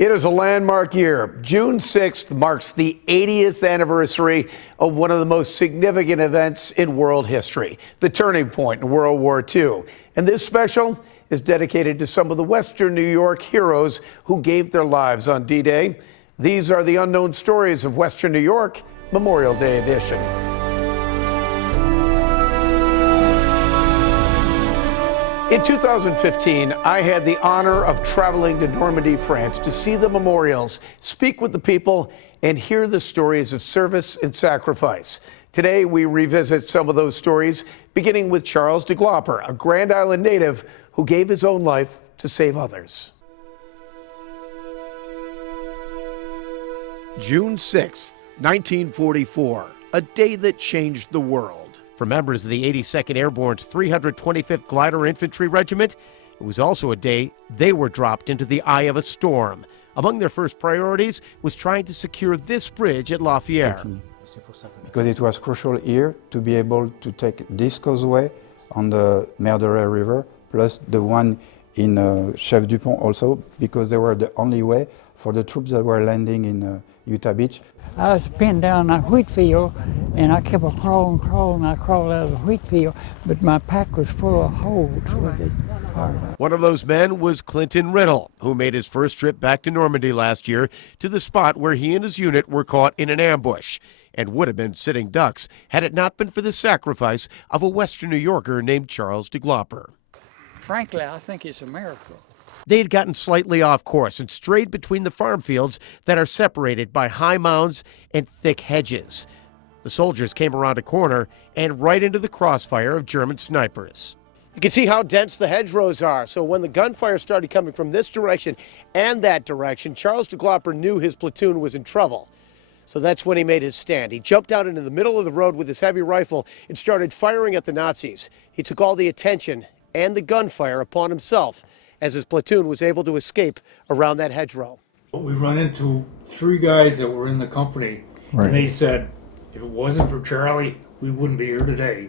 It is a landmark year. June 6th marks the 80th anniversary of one of the most significant events in world history, the turning point in World War II. And this special is dedicated to some of the Western New York heroes who gave their lives on D-Day. These are the unknown stories of Western New York, Memorial Day edition. In 2015, I had the honor of traveling to Normandy, France to see the memorials, speak with the people, and hear the stories of service and sacrifice. Today, we revisit some of those stories, beginning with Charles de Glopper, a Grand Island native who gave his own life to save others. June 6th, 1944, a day that changed the world. For members of the 82nd Airborne's 325th Glider Infantry Regiment, it was also a day they were dropped into the eye of a storm. Among their first priorities was trying to secure this bridge at Lafayette. Because it was crucial here to be able to take this causeway on the Mer de Ré River, plus the one in Chef Dupont also, because they were the only way for the troops that were landing in Utah Beach. I was pinned down in a wheat field, and I kept crawling. I crawled out of the wheat field, but my pack was full of holes with it. One of those men was Clinton Riddle, who made his first trip back to Normandy last year to the spot where he and his unit were caught in an ambush and would have been sitting ducks had it not been for the sacrifice of a Western New Yorker named Charles de Glopper. Frankly, I think it's a miracle. They had gotten slightly off course and strayed between the farm fields that are separated by high mounds and thick hedges. The soldiers came around a corner and right into the crossfire of German snipers. You can see how dense the hedgerows are. So when the gunfire started coming from this direction and that direction, Charles de Glopper knew his platoon was in trouble. So that's when he made his stand. He jumped out into the middle of the road with his heavy rifle and started firing at the Nazis. He took all the attention and the gunfire upon himself as his platoon was able to escape around that hedgerow. We run into three guys that were in the company, right. And they said, if it wasn't for Charlie, we wouldn't be here today.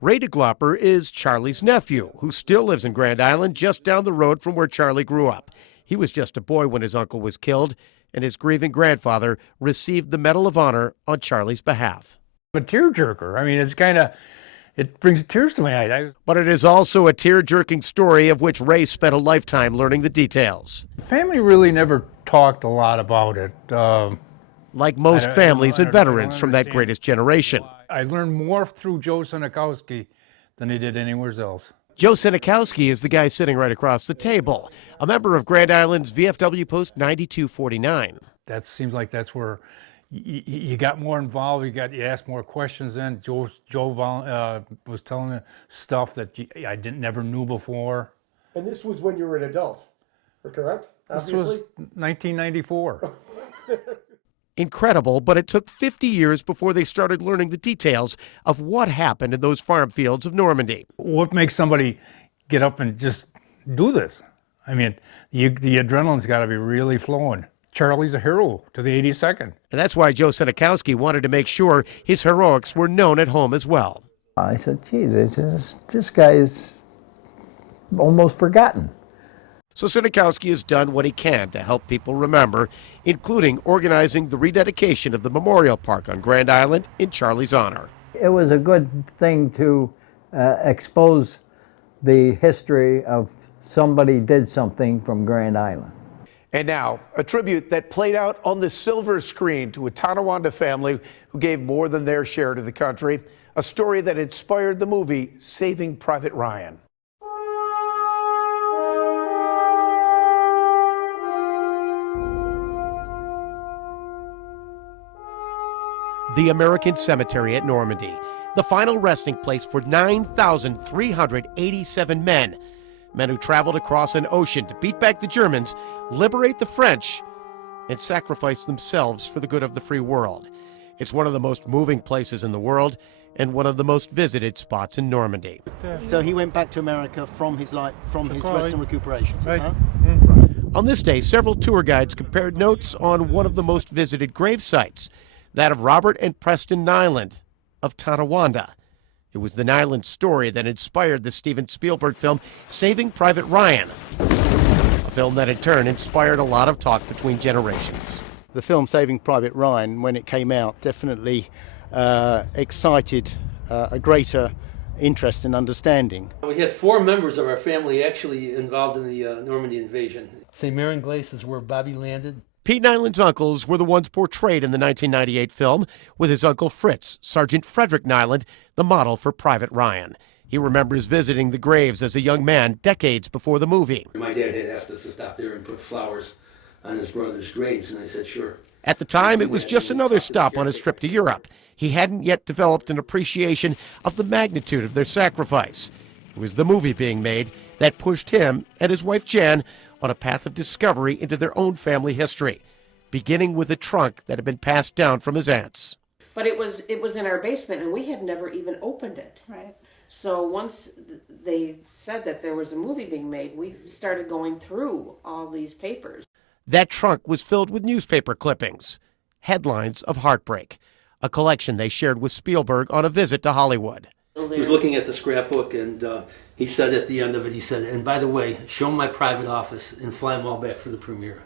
Ray de Glopper is Charlie's nephew, who still lives in Grand Island, just down the road from where Charlie grew up. He was just a boy when his uncle was killed, and his grieving grandfather received the Medal of Honor on Charlie's behalf. A tearjerker. I mean, it's kind of, it brings tears to my eyes. But it is also a tear-jerking story of which Ray spent a lifetime learning the details. The family really never talked a lot about it. Like most families and veterans from that greatest generation. I learned more through Joe Senikowski than I did anywhere else. Joe Senikowski is the guy sitting right across the table, a member of Grand Island's VFW Post 9249. That seems like that's where you got more involved, you asked more questions then. Joe was telling me stuff that I never knew before. And this was when you were an adult, correct? Obviously? This was 1994. Incredible, but it took 50 years before they started learning the details of what happened in those farm fields of Normandy. What makes somebody get up and just do this? I mean, the adrenaline's got to be really flowing. Charlie's a hero to the 82nd. And that's why Joe Senikowski wanted to make sure his heroics were known at home as well. I said, geez, this guy is almost forgotten. So Senikowski has done what he can to help people remember, including organizing the rededication of the Memorial Park on Grand Island in Charlie's honor. It was a good thing to expose the history of somebody did something from Grand Island. And now, a tribute that played out on the silver screen to a Tonawanda family who gave more than their share to the country, a story that inspired the movie Saving Private Ryan. The American Cemetery at Normandy, the final resting place for 9,387 men who traveled across an ocean to beat back the Germans, liberate the French, and sacrifice themselves for the good of the free world. It's one of the most moving places in the world and one of the most visited spots in Normandy. So he went back to America from his rest and recuperation. Right. On this day, several tour guides compared notes on one of the most visited grave sites, that of Robert and Preston Nyland of Tonawanda. It was the Nyland story that inspired the Steven Spielberg film Saving Private Ryan, a film that in turn inspired a lot of talk between generations. The film Saving Private Ryan, when it came out, definitely excited a greater interest and understanding. We had 4 members of our family actually involved in the Normandy invasion. St. Marion Glace is where Bobby landed. Pete Nyland's uncles were the ones portrayed in the 1998 film, with his uncle Fritz, Sergeant Frederick Nyland, the model for Private Ryan. He remembers visiting the graves as a young man decades before the movie. My dad had asked us to stop there and put flowers on his brother's graves, and I said, sure. At the time, it was just another stop on his trip to Europe. He hadn't yet developed an appreciation of the magnitude of their sacrifice. It was the movie being made that pushed him and his wife Jan on a path of discovery into their own family history, beginning with a trunk that had been passed down from his aunts. But it was in our basement, and we had never even opened it. Right. So once they said that there was a movie being made, we started going through all these papers. That trunk was filled with newspaper clippings, headlines of heartbreak, a collection they shared with Spielberg on a visit to Hollywood. He was looking at the scrapbook, and he said at the end of it, he said, and by the way, show him my private office and fly them all back for the premiere.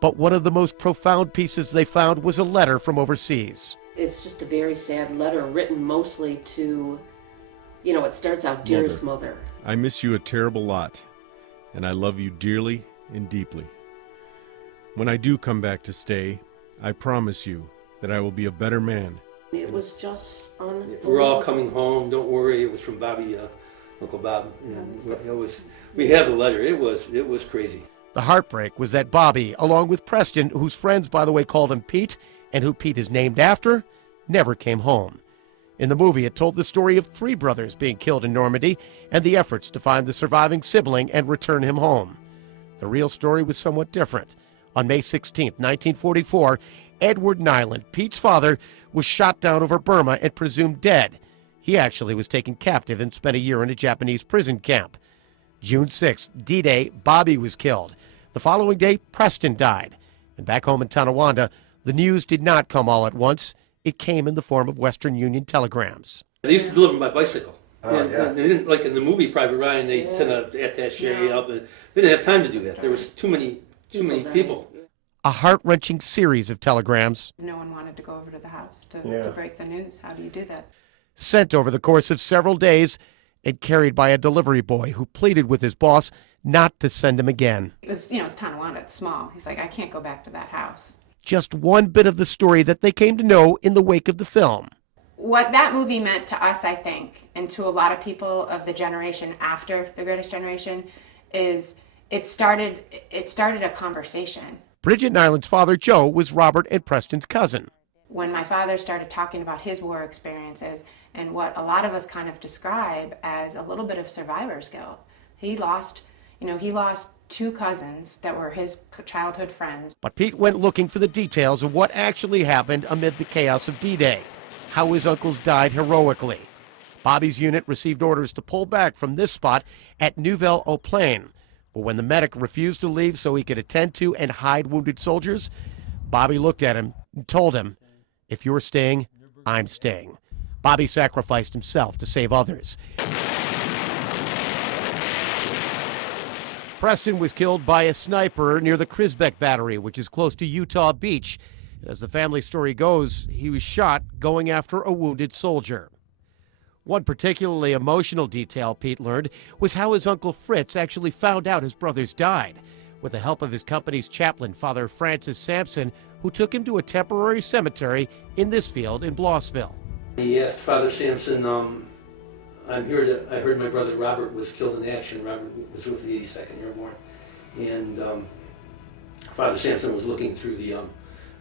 But one of the most profound pieces they found was a letter from overseas. It's just a very sad letter written mostly to, it starts out, dearest mother. I miss you a terrible lot, and I love you dearly and deeply. When I do come back to stay, I promise you that I will be a better man. It was just unbelievable. We're all coming home, don't worry. It was from Bobby, Uncle Bob. And we have the letter. It was crazy. The heartbreak was that Bobby, along with Preston, whose friends, by the way, called him Pete, and who Pete is named after, never came home. In the movie, it told the story of 3 brothers being killed in Normandy and the efforts to find the surviving sibling and return him home. The real story was somewhat different. On May 16, 1944, Edward Nyland, Pete's father, was shot down over Burma and presumed dead. He actually was taken captive and spent a year in a Japanese prison camp. June 6th, D-Day, Bobby was killed. The following day, Preston died. And back home in Tonawanda, the news did not come all at once. It came in the form of Western Union telegrams. They used to deliver them by bicycle. And they didn't, like in the movie Private Ryan, they sent an attaché up. And they didn't have time to do that. There was too many people. A heart-wrenching series of telegrams. No one wanted to go over to the house to break the news. How do you do that? Sent over the course of several days and carried by a delivery boy who pleaded with his boss not to send him again. It was, it's Tonawanda, it's small. He's like, I can't go back to that house. Just one bit of the story that they came to know in the wake of the film. What that movie meant to us, I think, and to a lot of people of the generation after the Greatest Generation, is it started a conversation. Bridget Nyland's father, Joe, was Robert and Preston's cousin. When my father started talking about his war experiences and what a lot of us kind of describe as a little bit of survivor's guilt, he lost 2 cousins that were his childhood friends. But Pete went looking for the details of what actually happened amid the chaos of D-Day, how his uncles died heroically. Bobby's unit received orders to pull back from this spot at Nouvelle-aux-Plaines. But when the medic refused to leave so he could attend to and hide wounded soldiers, Bobby looked at him and told him, if you're staying, I'm staying. Bobby sacrificed himself to save others. Preston was killed by a sniper near the Crisbeck Battery, which is close to Utah Beach. As the family story goes, he was shot going after a wounded soldier. One particularly emotional detail Pete learned was how his Uncle Fritz actually found out his brothers died, with the help of his company's chaplain, Father Francis Sampson, who took him to a temporary cemetery in this field in Blossville. He asked Father Sampson, I heard my brother Robert was killed in action. Robert was with the 82nd Airborne. And Father Sampson was looking through the,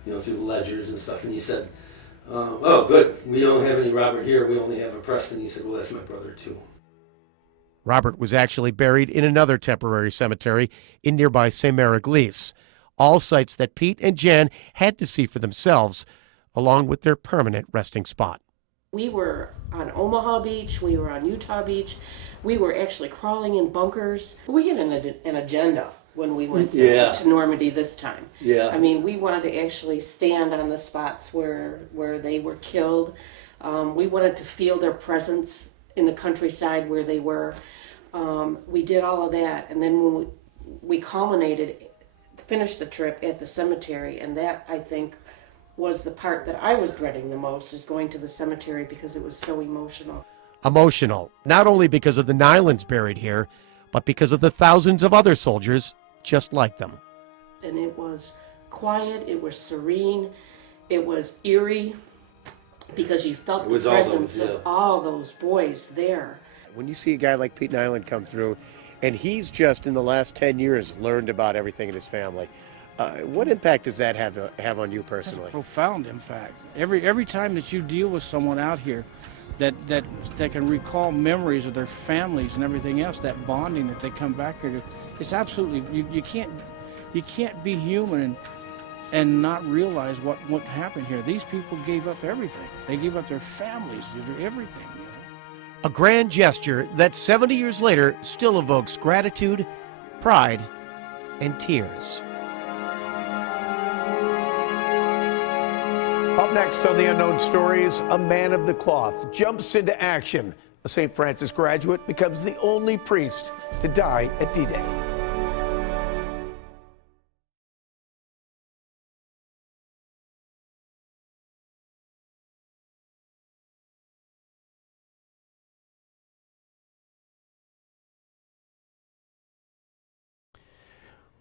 through the ledgers and stuff, and he said, oh, good. We don't have any Robert here. We only have a Preston. He said, well, that's my brother, too. Robert was actually buried in another temporary cemetery in nearby Saint-Mary-Glisse, all sites that Pete and Jan had to see for themselves, along with their permanent resting spot. We were on Omaha Beach. We were on Utah Beach. We were actually crawling in bunkers. We had an agenda when we went to Normandy this time. Yeah. I mean, we wanted to actually stand on the spots where they were killed. We wanted to feel their presence in the countryside where they were. We did all of that, and then we finished the trip at the cemetery, and that, I think, was the part that I was dreading the most, is going to the cemetery because it was so emotional. Emotional, not only because of the Nylans buried here, but because of the thousands of other soldiers just like them. And it was quiet, it was serene, it was eerie, because you felt the presence of all those boys there. When you see a guy like Pete Nyland come through, and he's just in the last 10 years learned about everything in his family, what impact does that have on you personally? That's profound, in fact. Every time that you deal with someone out here that can recall memories of their families and everything else, that bonding that they come back here to, it's absolutely, you can't be human and not realize what happened here. These people gave up everything. They gave up their families, everything. You know? A grand gesture that 70 years later still evokes gratitude, pride, and tears. Up next on The Unknown Stories, a man of the cloth jumps into action. A St. Francis graduate becomes the only priest to die at D-Day.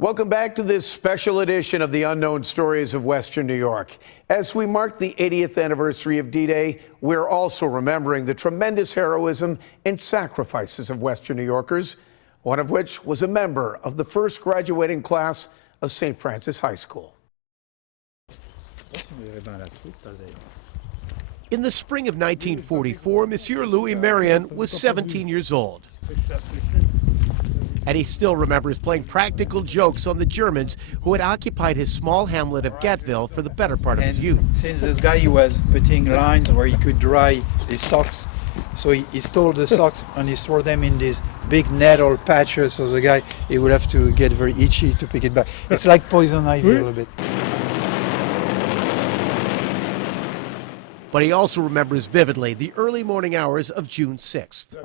Welcome back to this special edition of The Unknown Stories of Western New York. As we mark the 80th anniversary of D-Day, we're also remembering the tremendous heroism and sacrifices of Western New Yorkers, one of which was a member of the first graduating class of St. Francis High School. In the spring of 1944, Monsieur Louis Marion was 17 years old. And he still remembers playing practical jokes on the Germans who had occupied his small hamlet of Gatteville for the better part of his youth. Since this guy, he was putting lines where he could dry his socks, so he stole the socks and he stored them in these big nettle patches, so the guy, he would have to get very itchy to pick it back. It's like poison ivy a little bit. But he also remembers vividly the early morning hours of June 6th.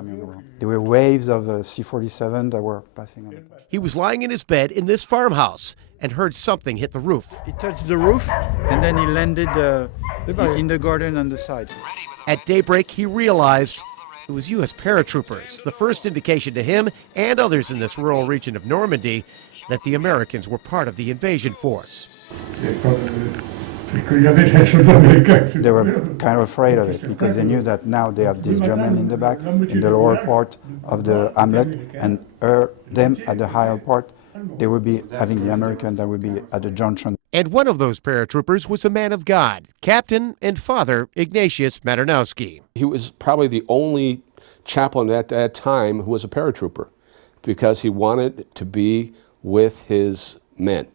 There were waves of C-47 that were passing on. He was lying in his bed in this farmhouse and heard something hit the roof. He touched the roof and then he landed in the garden on the side. At daybreak, he realized it was U.S. paratroopers, the first indication to him and others in this rural region of Normandy that the Americans were part of the invasion force. They were kind of afraid of it because they knew that now they have this German in the back, in the lower part of the hamlet, and them at the higher part, they would be having the American that would be at the junction. And one of those paratroopers was a man of God, Captain and Father Ignatius Maternowski. He was probably the only chaplain at that time who was a paratrooper because he wanted to be with his men.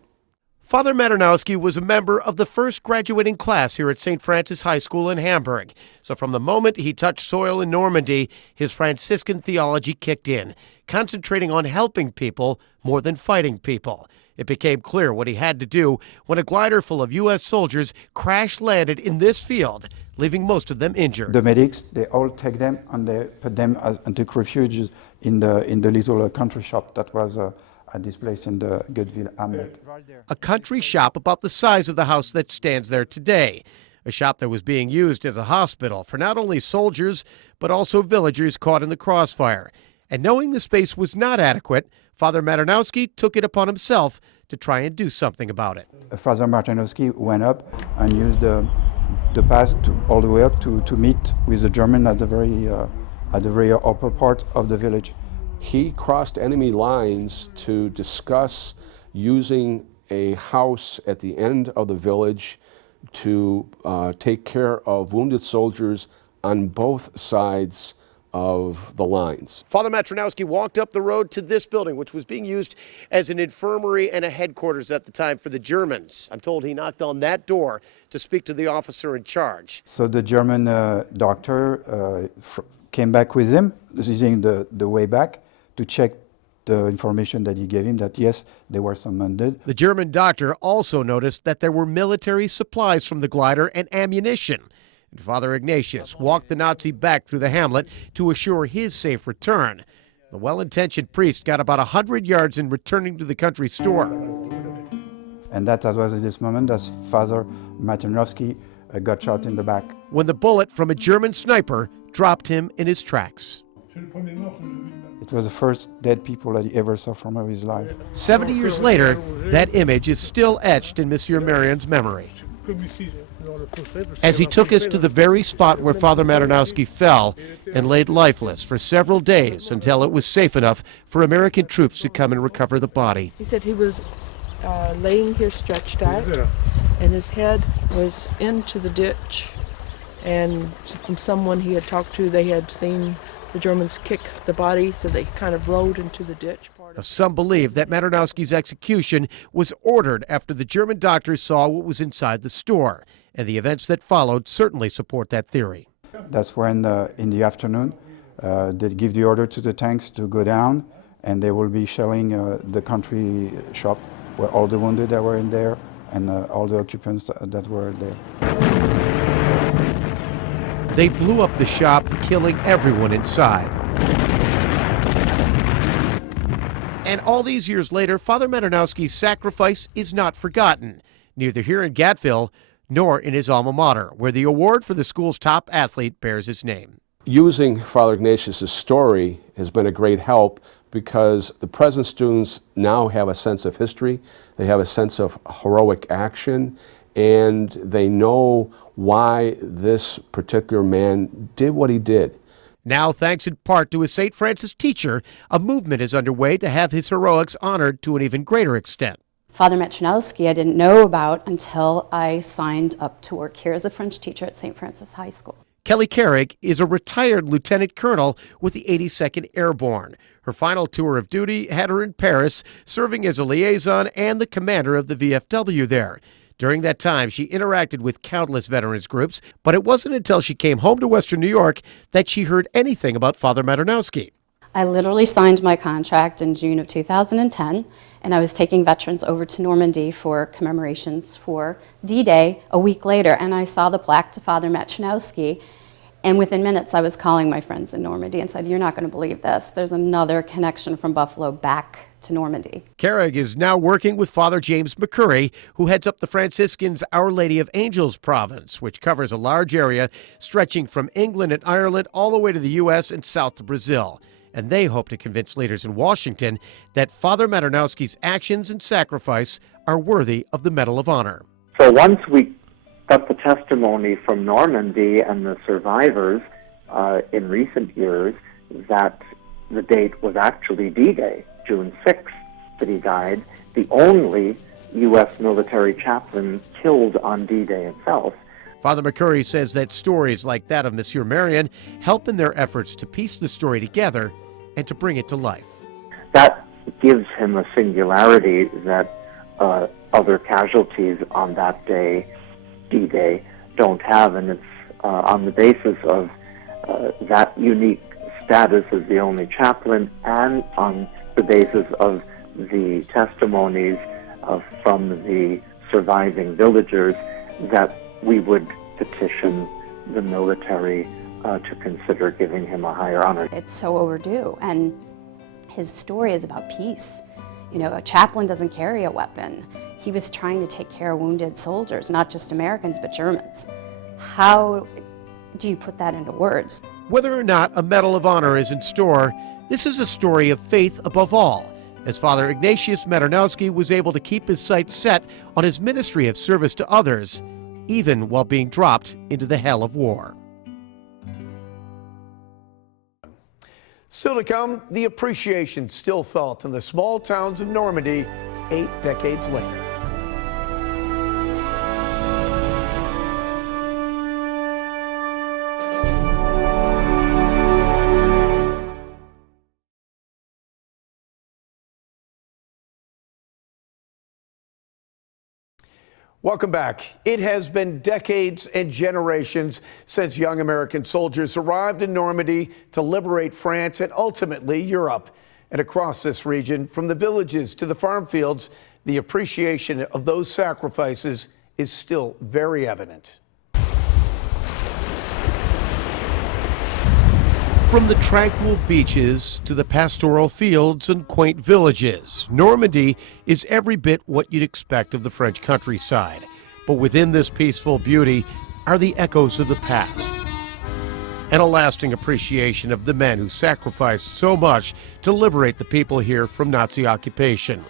Father Maternowski was a member of the first graduating class here at St. Francis High School in Hamburg. So from the moment he touched soil in Normandy, his Franciscan theology kicked in, concentrating on helping people more than fighting people. It became clear what he had to do when a glider full of U.S. soldiers crash-landed in this field, leaving most of them injured. The medics, they all take them and they put them and took refuge in the little country shop that was at this place in the Gutteville hamlet. A country shop about the size of the house that stands there today. A shop that was being used as a hospital for not only soldiers, but also villagers caught in the crossfire. And knowing the space was not adequate, Father Maternowski took it upon himself to try and do something about it. Father Maternowski went up and used the path all the way up to meet with the German at the very upper part of the village. He crossed enemy lines to discuss using a house at the end of the village to take care of wounded soldiers on both sides of the lines. Father Maternowski walked up the road to this building, which was being used as an infirmary and a headquarters at the time for the Germans. I'm told he knocked on that door to speak to the officer in charge. So the German doctor came back with him, using the way back, to check the information that he gave him, that yes, there were some wounded. The German doctor also noticed that there were military supplies from the glider and ammunition. And Father Ignatius walked the Nazi back through the hamlet to assure his safe return. The well-intentioned priest got about 100 yards in returning to the country store. And that was at this moment as Father Maternowski got shot in the back. When the bullet from a German sniper dropped him in his tracks. It was the first dead people that he ever saw from his life. 70 years later, that image is still etched in Monsieur Marion's memory. As he took us to the very spot where Father Maternowski fell and laid lifeless for several days until it was safe enough for American troops to come and recover the body. He said he was laying here stretched out, and his head was into the ditch. And from someone he had talked to, they had seen the Germans kick the body, so they kind of rolled into the ditch. Some believe that Maternowski's execution was ordered after the German doctors saw what was inside the store, and the events that followed certainly support that theory. That's when, in the afternoon, they give the order to the tanks to go down, and they will be shelling the country shop where all the wounded that were in there and all the occupants that were there. They blew up the shop, killing everyone inside. And all these years later, Father Maternowski's sacrifice is not forgotten, neither here in Gatville nor in his alma mater, where the award for the school's top athlete bears his name. Using Father Ignatius' story has been a great help because the present students now have a sense of history, they have a sense of heroic action, and they know why this particular man did what he did. Now, thanks in part to a St. Francis teacher, a movement is underway to have his heroics honored to an even greater extent. Father Maternowski I didn't know about until I signed up to work here as a French teacher at St. Francis High School. Kelly Carrig is a retired lieutenant colonel with the 82nd Airborne. Her final tour of duty had her in Paris, serving as a liaison and the commander of the VFW there. During that time, she interacted with countless veterans groups, but it wasn't until she came home to Western New York that she heard anything about Father Maternowski. I literally signed my contract in June of 2010, and I was taking veterans over to Normandy for commemorations for D-Day a week later, and I saw the plaque to Father Maternowski, and within minutes I was calling my friends in Normandy and said, "You're not going to believe this. There's another connection from Buffalo back to Normandy." Carrig is now working with Father James McCurry, who heads up the Franciscans' Our Lady of Angels province, which covers a large area stretching from England and Ireland all the way to the U.S. and south to Brazil. And they hope to convince leaders in Washington that Father Maternowski's actions and sacrifice are worthy of the Medal of Honor. So once we got the testimony from Normandy and the survivors in recent years that the date was actually D-Day, June 6th, that he died, the only U.S. military chaplain killed on D-Day itself. Father McCurry says that stories like that of Monsieur Marion help in their efforts to piece the story together and to bring it to life. That gives him a singularity that other casualties on that day, D-Day, don't have, and it's on the basis of that unique status as the only chaplain and on the basis of the testimonies from the surviving villagers that we would petition the military to consider giving him a higher honor. It's so overdue, and his story is about peace. You know, a chaplain doesn't carry a weapon. He was trying to take care of wounded soldiers, not just Americans, but Germans. How do you put that into words? Whether or not a Medal of Honor is in store, this is a story of faith above all, as Father Ignatius Maternowski was able to keep his sights set on his ministry of service to others, even while being dropped into the hell of war. Still to come, the appreciation still felt in the small towns of Normandy 8 decades later. Welcome back. It has been decades and generations since young American soldiers arrived in Normandy to liberate France and ultimately Europe. And across this region, from the villages to the farm fields, the appreciation of those sacrifices is still very evident. From the tranquil beaches to the pastoral fields and quaint villages, Normandy is every bit what you'd expect of the French countryside. But within this peaceful beauty are the echoes of the past, and a lasting appreciation of the men who sacrificed so much to liberate the people here from Nazi occupation.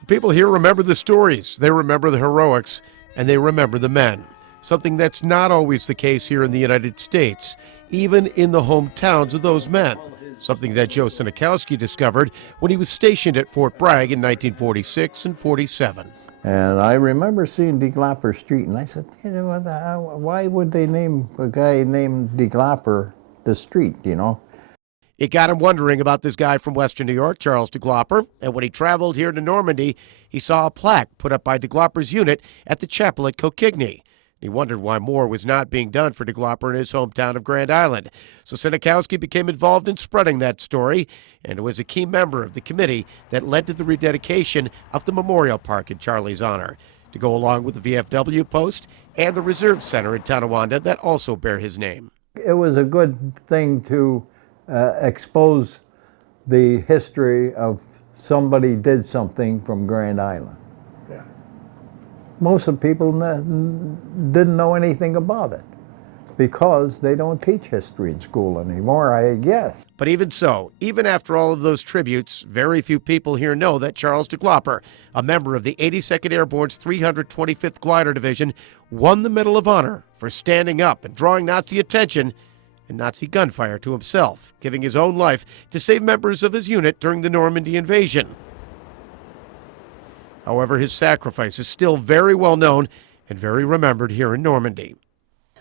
The people here remember the stories, they remember the heroics, and they remember the men. Something that's not always the case here in the United States, even in the hometowns of those men. Something that Joe Sinikowski discovered when he was stationed at Fort Bragg in 1946 and 47. And I remember seeing De Glopper Street, and I said, you know, why would they name a guy named De Glopper the street, you know? It got him wondering about this guy from Western New York, Charles de Glopper, and when he traveled here to Normandy, he saw a plaque put up by de Glopper's unit at the chapel at Coquigny. He wondered why more was not being done for de Glopper in his hometown of Grand Island. So Sinikowski became involved in spreading that story and was a key member of the committee that led to the rededication of the Memorial Park in Charlie's honor, to go along with the VFW post and the Reserve Center in Tonawanda that also bear his name. It was a good thing to expose the history of somebody did something from Grand Island. Most of the people didn't know anything about it because they don't teach history in school anymore, I guess. But even so, even after all of those tributes, very few people here know that Charles de Glopper, a member of the 82nd Airborne's 325th Glider Division, won the Medal of Honor for standing up and drawing Nazi attention and Nazi gunfire to himself, giving his own life to save members of his unit during the Normandy invasion. However, his sacrifice is still very well known and very remembered here in Normandy.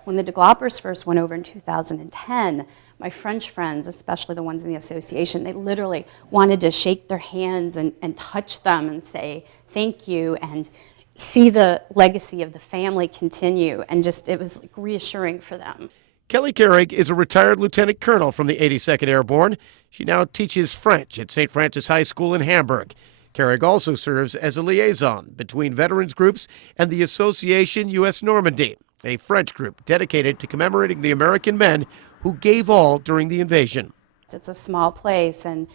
When the de Gloppers first went over in 2010, my French friends, especially the ones in the association, they literally wanted to shake their hands and touch them and say thank you and see the legacy of the family continue, and just it was like reassuring for them. Kelly Carrig is a retired lieutenant colonel from the 82nd Airborne. She now teaches French at St. Francis High School in Hamburg. Carrig also serves as a liaison between veterans groups and the Association U.S. Normandy, a French group dedicated to commemorating the American men who gave all during the invasion. It's a small place, and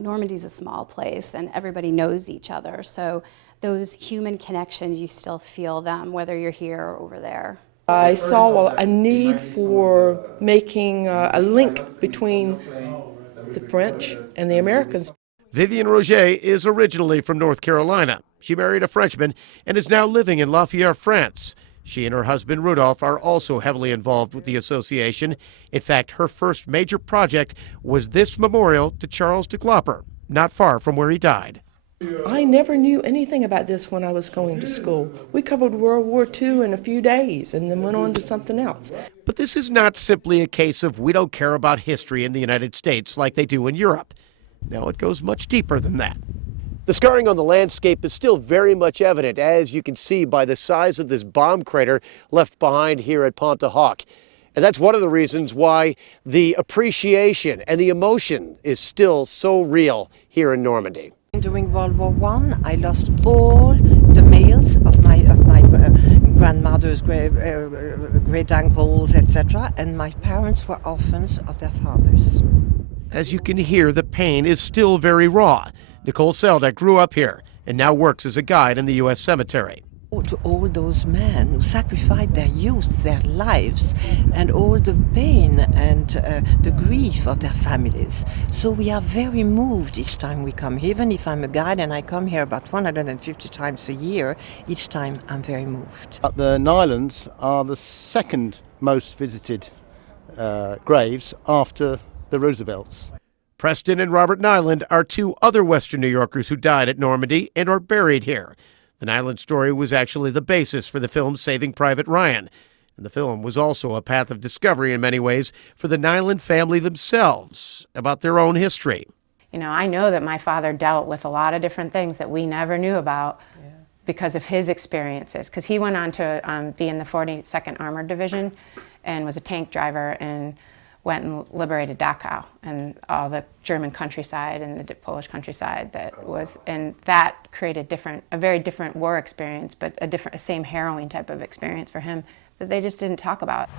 Normandy's a small place, and everybody knows each other. So those human connections, you still feel them, whether you're here or over there. I saw a need for making a link between the French and the Americans. Vivian Roger is originally from North Carolina. She married a Frenchman and is now living in Lafayette, France. She and her husband, Rudolph, are also heavily involved with the association. In fact, her first major project was this memorial to Charles de Glopper, not far from where he died. I never knew anything about this when I was going to school. We covered World War II in a few days and then went on to something else. But this is not simply a case of we don't care about history in the United States like they do in Europe. No, it goes much deeper than that. The scarring on the landscape is still very much evident, as you can see by the size of this bomb crater left behind here at Pontahawk. And that's one of the reasons why the appreciation and the emotion is still so real here in Normandy. During World War I lost all the males of my grandmother's great uncles, etc., and my parents were orphans of their fathers. As you can hear, the pain is still very raw. Nicole Seldeck grew up here and now works as a guide in the U.S. cemetery. To all those men who sacrificed their youth, their lives, and all the pain and the grief of their families. So we are very moved each time we come. Even if I'm a guide and I come here about 150 times a year, each time I'm very moved. The Nylands are the second most visited graves after the Roosevelts. Preston and Robert Nyland are two other Western New Yorkers who died at Normandy and are buried here. The Nyland story was actually the basis for the film Saving Private Ryan. And the film was also a path of discovery in many ways for the Nyland family themselves about their own history. You know, I know that my father dealt with a lot of different things that we never knew about because of his experiences. Because he went on to be in the 42nd Armored Division and was a tank driver and went and liberated Dachau and all the German countryside and the Polish countryside that was, and that created a very different war experience, but a same harrowing type of experience for him that they just didn't talk about.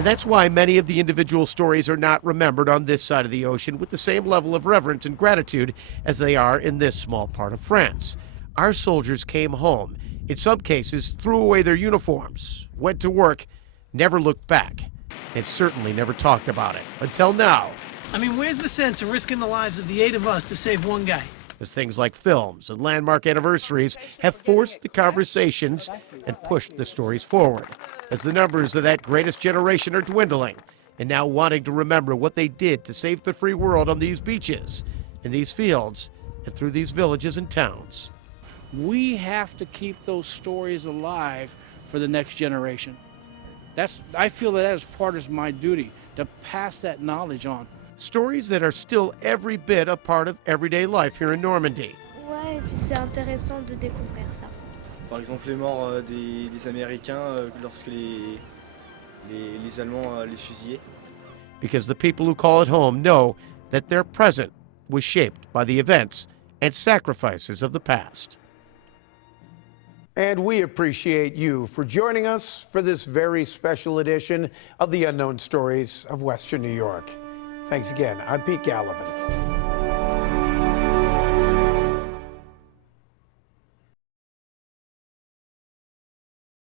And that's why many of the individual stories are not remembered on this side of the ocean with the same level of reverence and gratitude as they are in this small part of France. Our soldiers came home, in some cases threw away their uniforms, went to work, never looked back, and certainly never talked about it, until now. I mean, where's the sense of risking the lives of the 8 of us to save one guy? As things like films and landmark anniversaries have forced the conversations and pushed the stories forward, as the numbers of that greatest generation are dwindling, and now wanting to remember what they did to save the free world on these beaches, in these fields, and through these villages and towns. We have to keep those stories alive for the next generation. I feel that is part of my duty, to pass that knowledge on. Stories that are still every bit a part of everyday life here in Normandy. Ouais, et puis c'est intéressant de découvrir ça. Par exemple, les morts des Américains lorsque les Allemands les fusillaient. Because the people who call it home know that their present was shaped by the events and sacrifices of the past. And we appreciate you for joining us for this very special edition of the Unknown Stories of Western New York. Thanks again. I'm Pete Gallivan.